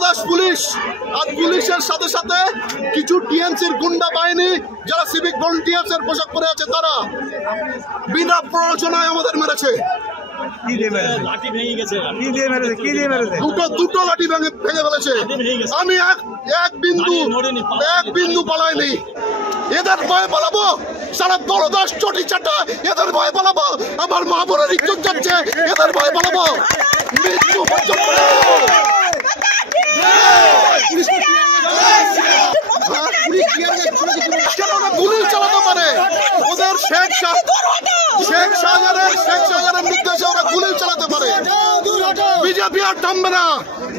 তলদাস police আর পুলিশের সাথে সাথে কিছু টিএমসির গুন্ডা বাহিনী যারা সিভিক ভলান্টিয়ার্স এর পোশাক পরে আছে তারা বিনা প্ররোচনায় আমাদের মেরেছে। দুটো লাঠি ভেঙে ফেলেছে। আমি এক বিন্দু পালাইনি। এদের ভয়ে পালাবো? সারা তলদাস চটি চাটা এদের ভয়ে পালাবো? আমার মা বোনের ইজ্জত যাচ্ছে, এদের ভয়ে পালাবো? মৃত্যু পর্যন্ত গুলি চালাতে পারে। ওদের শেখ শাহজাহানের নির্দেশে ওরা গুলি চালাতে পারে। বিজেপি আর থামবে না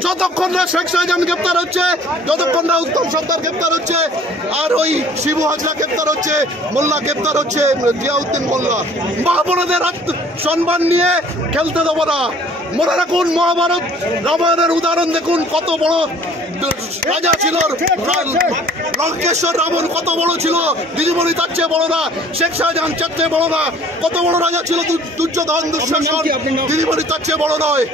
যতক্ষণ না শেখ শাহজাহান গ্রেপ্তার হচ্ছে, যতক্ষণ না উত্তম সর্দার গ্রেপ্তার হচ্ছে, আর ওই শিবু হাজরা গ্রেপ্তার হচ্ছে, মোল্লা গ্রেপ্তার হচ্ছে, জিয়াউদ্দিন মোল্লা। মা বোনদের সম্মান নিয়ে খেলতে দেবো না। মনে রাখুন, মহাভারত রামায়ণের উদাহরণ দেখুন, কত বড় রাজা ছিল লঙ্কেশ্বর। রাবণ কত বড় ছিল, দিদিমণি তার চেয়ে বড় না, শেখ শাহজাহান তার চেয়ে বড় না। কত বড় রাজা ছিল দুর্যোধন, দুঃশাসন, দিদিমণি তার চেয়ে বড় নয়।